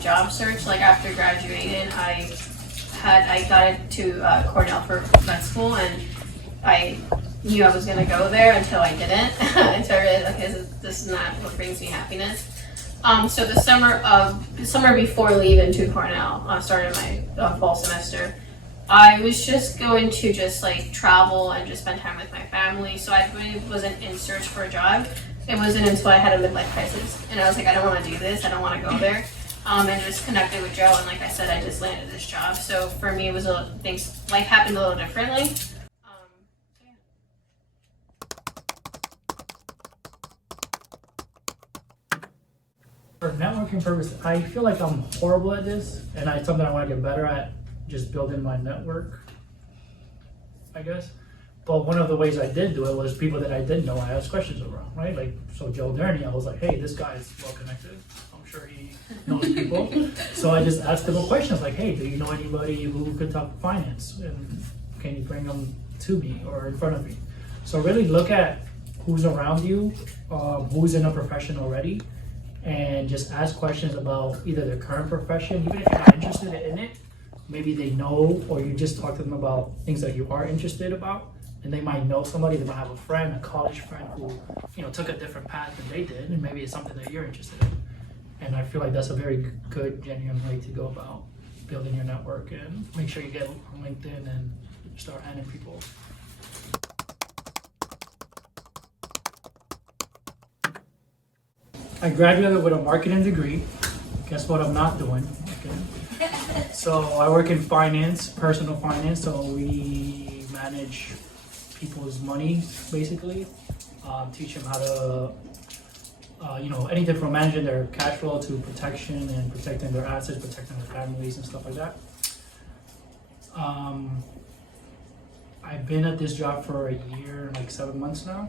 job search. Like after graduating, I got into Cornell for med school, and I knew I was gonna go there until I didn't. Until I realized, okay, this is not what brings me happiness. So the summer before leaving to Cornell, started my fall semester. I was just going to just like travel and just spend time with my family. So I really wasn't in search for a job. It wasn't until I had a midlife crisis, and I was like, I don't want to do this. I don't want to go there. And just connected with Joe, and like I said, I just landed this job. So for me, it was life happened a little differently. Yeah. For networking purposes, I feel like I'm horrible at this, and it's something I want to get better at, just building my network, I guess. But one of the ways I did do it was people that I didn't know, I asked questions around, right? Like, so Joe Durney, I was like, hey, this guy is well connected. I'm sure he knows people. So I just asked him questions like, hey, do you know anybody who could talk finance? And can you bring them to me or in front of me? So really look at who's around you, who's in a profession already, and just ask questions about either their current profession, even if you're not interested in it, maybe they know, or you just talk to them about things that you are interested about, and they might know somebody, they might have a friend, a college friend who, took a different path than they did, and maybe it's something that you're interested in. And I feel like that's a very good, genuine way to go about building your network, and make sure you get on LinkedIn and start adding people. I graduated with a marketing degree. Guess what I'm not doing? Okay. So I work in finance, personal finance. So we manage people's money, basically. Teach them how to, anything from managing their cash flow to protection and protecting their assets, protecting their families and stuff like that. I've been at this job for a year and like 7 months now.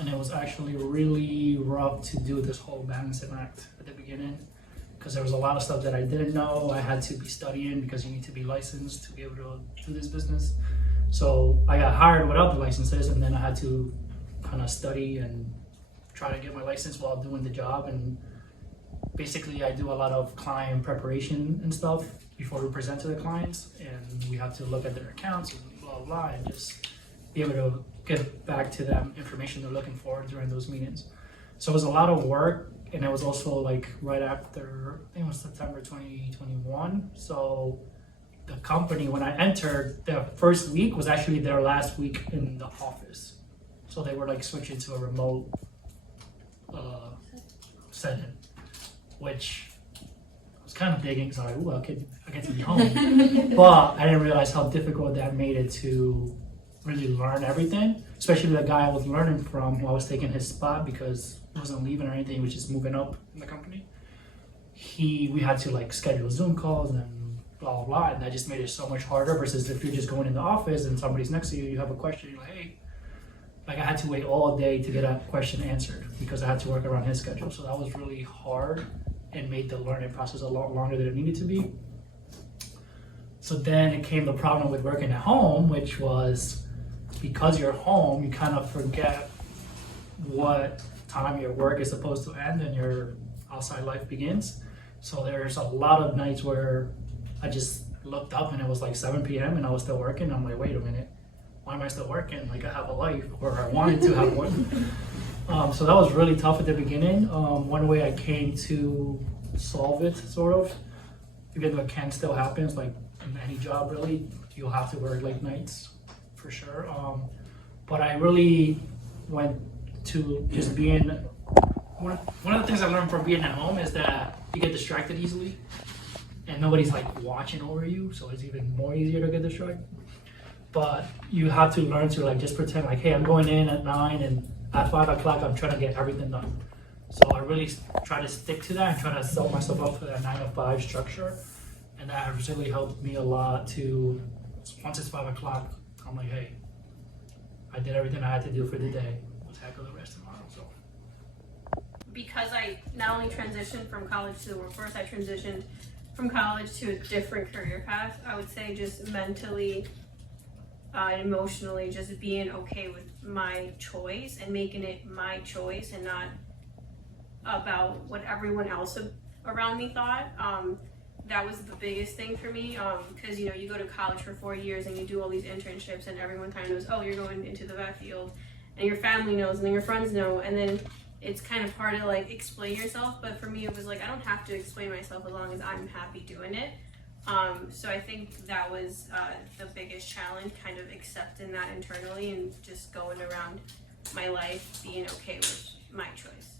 And it was actually really rough to do this whole balancing act at the beginning, because there was a lot of stuff that I didn't know. I had to be studying because you need to be licensed to be able to do this business. So I got hired without the licenses, and then I had to kind of study and try to get my license while doing the job. And basically I do a lot of client preparation and stuff before we present to the clients, and we have to look at their accounts and blah, blah, blah, and just be able to get back to them information they're looking for during those meetings. So it was a lot of work, and it was also like right after, I think it was September 2021. So the company, when I entered, the first week was actually their last week in the office. So they were like switching to a remote setting, which I was kind of digging, so I get to be home. But I didn't realize how difficult that made it to really learn everything, especially the guy I was learning from, who I was taking his spot because he wasn't leaving or anything, he was just moving up in the company. We had to like schedule Zoom calls and blah, blah, blah, and that just made it so much harder versus if you're just going in the office and somebody's next to you, you have a question, you're like, hey, like I had to wait all day to get a question answered because I had to work around his schedule. So that was really hard and made the learning process a lot longer than it needed to be. So then it came the problem with working at home, which was, because you're home, you kind of forget what time your work is supposed to end and your outside life begins. So there's a lot of nights where I just looked up and it was like 7 p.m. and I was still working. I'm like, wait a minute, why am I still working? Like I have a life, or I wanted to have one. So that was really tough at the beginning. One way I came to solve it, sort of, even though it can still happen, it's like in any job really, you'll have to work late nights. For sure. But I really went to just being, one of the things I learned from being at home is that you get distracted easily and nobody's like watching over you, so it's even more easier to get distracted. But you have to learn to like just pretend like, hey, I'm going in at 9 and at 5 o'clock I'm trying to get everything done. So I really try to stick to that and try to set myself up for that 9 to 5 structure, and that has really helped me a lot to, once it's 5 o'clock, I'm like, hey, I did everything I had to do for the day. We'll tackle the rest tomorrow. So, because I not only transitioned from college to the workforce, I transitioned from college to a different career path. I would say just mentally, emotionally, just being okay with my choice and making it my choice and not about what everyone else around me thought. That was the biggest thing for me, because you know, you go to college for 4 years and you do all these internships and everyone kind of knows, oh, you're going into the vet field, and your family knows and then your friends know, and then it's kind of hard to like explain yourself. But for me, it was like, I don't have to explain myself as long as I'm happy doing it. So I think that was the biggest challenge, kind of accepting that internally and just going around my life being okay with my choice.